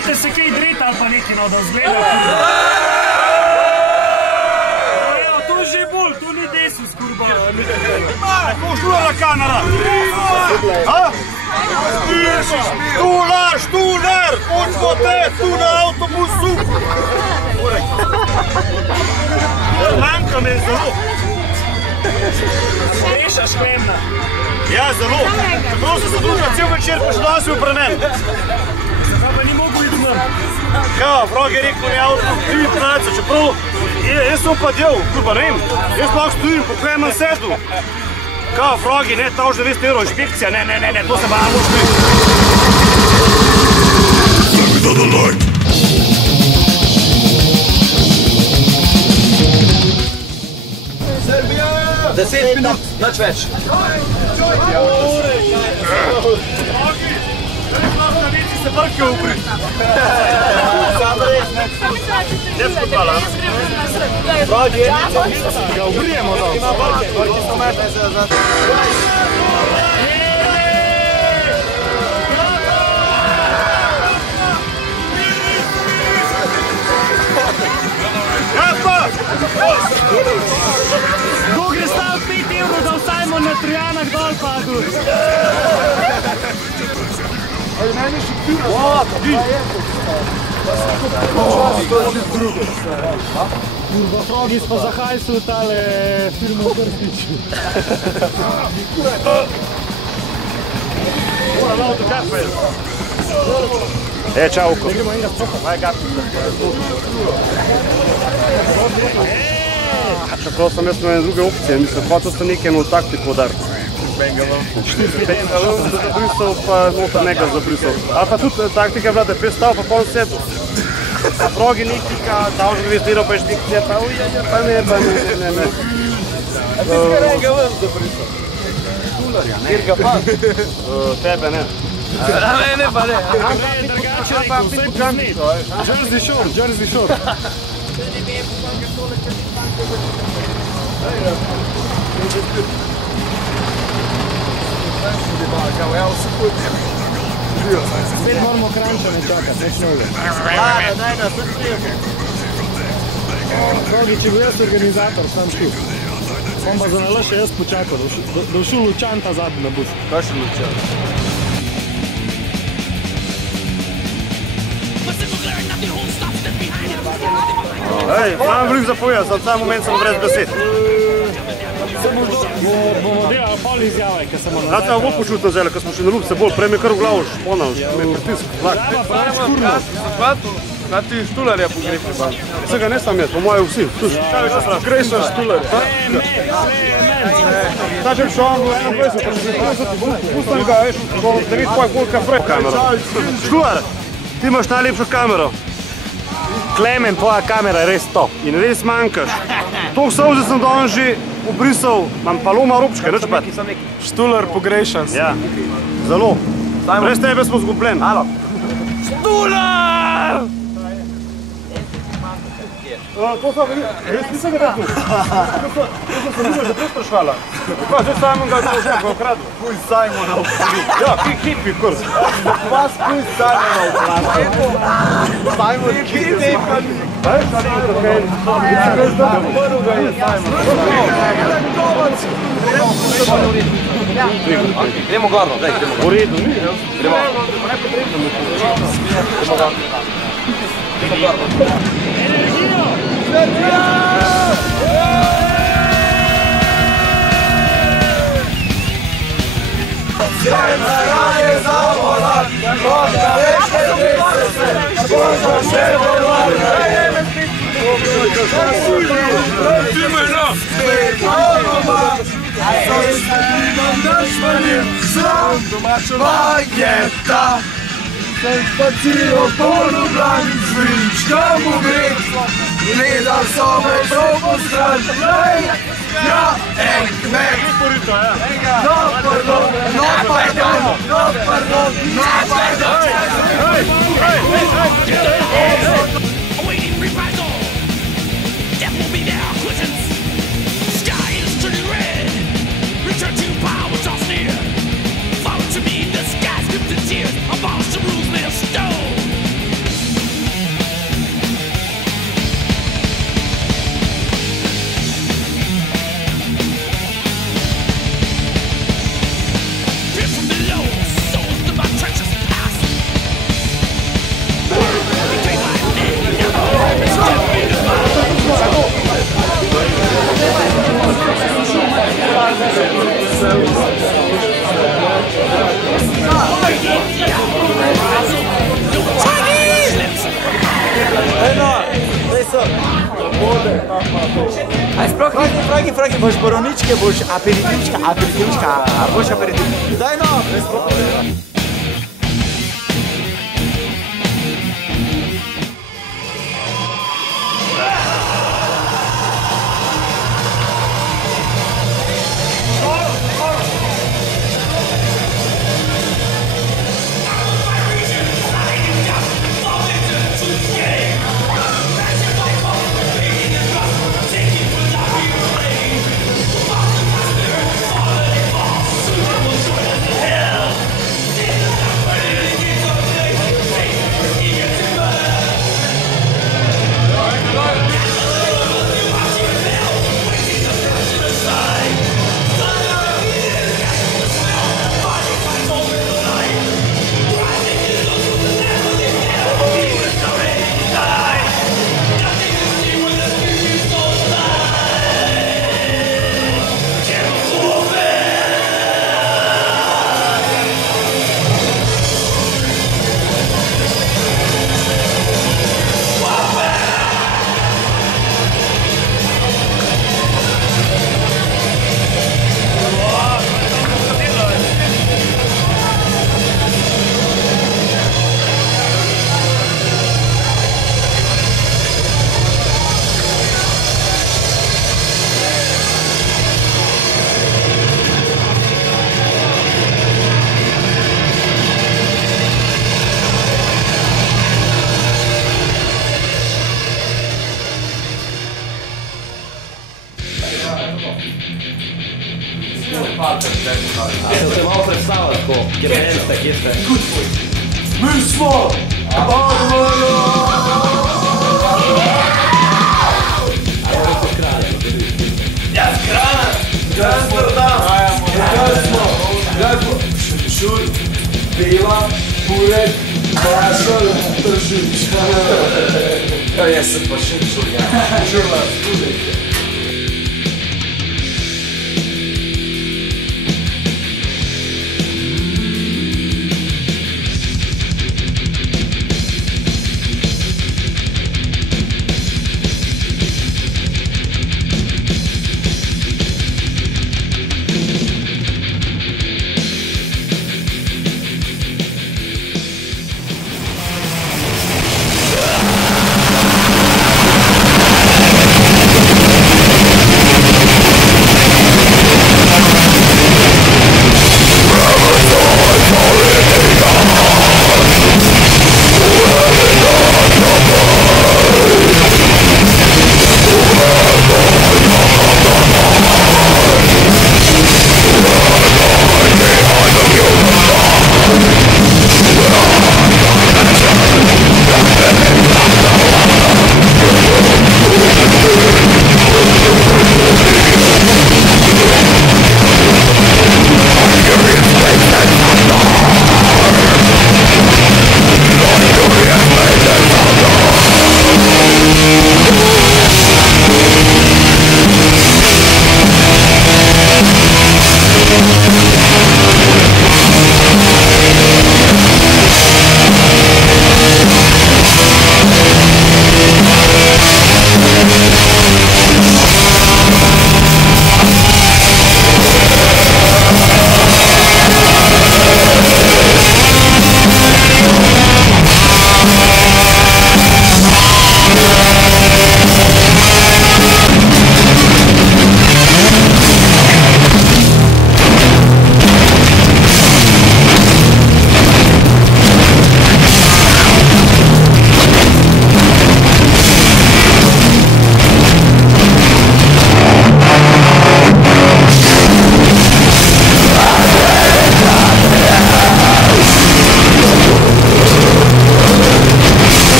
Dajte se kaj dreta ali pa nekaj, no, da vzgleda. Evo, tu že bolj, tu ni desus, kurba. Ko šlula kamera? Štuler! Počmo te, tu na avtobusu! Manjka me zelo. Smeša šlemna. Ja, zelo. Čeprav se družila cel večer, pa še danes je upremen. Zakaj pa ni mogo iti nam? Kaj, vrag je rekel, ne avto, 3 čeprav jaz sem pa del, kurba, ne vem, jaz lahko stojim, po kaj imam sedu. Kaj, vragi, ne, ta už 200 evrov inšpekcija, ne, to se pa moš biti. Srbija! 10 minut, nič več. Se brke upri. Sam res, ne. Ne spotala. Vragi, ga ubrijemo, da. Ima brke so metne se za... Ko gre stav 5 evrov, da vstajmo na Trojanah dol padu. Kurba, frogi smo za hajsu tale firmo v Brstiču. Mora na auto kafe. Čauko. Aj kafe. Čeprav sem jaz imel druge opcije, mislim, hotel sem nekaj eno taktiko udariti. Bengalov za Brusel, pa noter nekaj za Brusel. Ali pa tudi taktika je bila, da je prestav pa poln sedu. A progi nekika, da už bi izdiral pa inšpekcija, pa ne. A ti si ga rega vam za Brusel? Štularja, ne? Kjer ga pa? Tebe ne. Ne pa ne. Drugače rekel, vse poznet. Jersey Shore. Spet moramo krančane čakati, neč noge. Daj, sve slijepo. Frogi, če bil jaz organizator, sam tu. Bom pa za nalaš še jaz počakal, da všel Lučan ta zadnji na bus. Kaj še Lučan? Ej, imam veliko zapovedati, za ta moment sem brez besed. Bomo delali pol izjave, ker sem nazaj. Znate, kako počutim zdaj, ko smo še na ljub se bolj, prej me kar v glavo šponal, me pritisk, vlak. Treba pravič kurno. Kaj ti štularja pogrebi? Vsega ne sam jaz, po moje vsi. Kaj veš, da grešaš štularja? Ta če šel on v eno plesu, pa še pustam ga, veš, da vidi koliko prej kamero. Štular, ti imaš najlepšo kamero. Klemen, tvoja kamera je res top in res manjkaš. Toliko solze sem danes že obrisal, imam paloma robčke, neč pa. Štular pogrešan si. Ja, zelo. Brez tebe smo zgubljeni. Štular! To so, res nisem ga rekel. To so se ljubili že pred sprašvala. Kaj, zdaj Simon ga je že ukradil. Puj Simona v prid. Ja, hipi kurs. Vas puj Simona v prid. Simon hipi. Kaj, šta ne je zakaj? Prvo ga je Simon. Gremo gorno, daj, gremo gorno. V redu, ni. Gremo. Nepotrebno mi to. Gremo gorno. Gremo gorno. Sjajna je za volan, kot da večne se, kot da še volan. Timena! Svetovoma, so slinom naš manjem, sram vajeta. Sem spaciral po Ljubljani, svinčkam v greh, gledal so me prav po stran, ja, en kmet. No, pardon, no, pardon, no, pardon, no, pardon. Awaiting reprisal. Death will be their acquiescence. Sky is turning red. Return to power, draws near. Follow to me, the sky's gripped in tears. Abolish the rules made of stone. Aj sploh ni fragi, boš boroničke, boš aperitivčka, boš aperitiv. Daj no, sploh. Jaz se malo predstavljam tako, kje ste. Mi smo Barbajo! Jaz kraj! Jaz smo! Šur, Bela, Burek, Bašal, Tržič. Jaz sem pa še Žurla, Burek.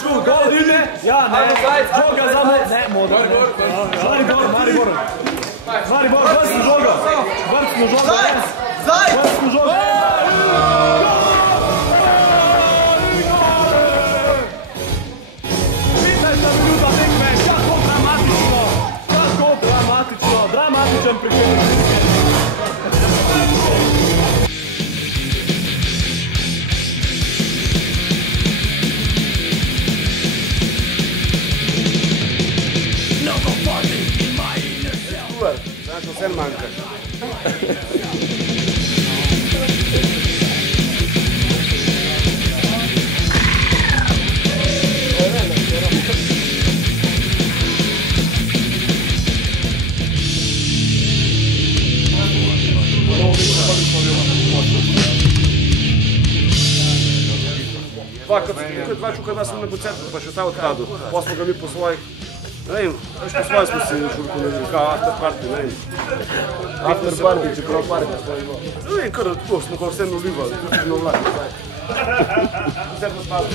šul, gol ide. Ja, ne. Žoga za me. Ne, modro. Maribor. Maribor, vrstno žogo. Vrstno žogo. Vrstno žogo. 15 minuta tekme, kako dramatično. Kako dramatično. Dramatičen priključen. Znaš, vse manjkaš. Dva čuka nas na koncertu, pa še ta odhadu. Pa smo ga mi po svojih, ne vem, po svojih smo si žurko ne vem, kao after party, ne vem. After party, čeprav party smo imali. Ne vem, kar tako smo ga vse nalivali, to še na vlak. Koncert odhadu.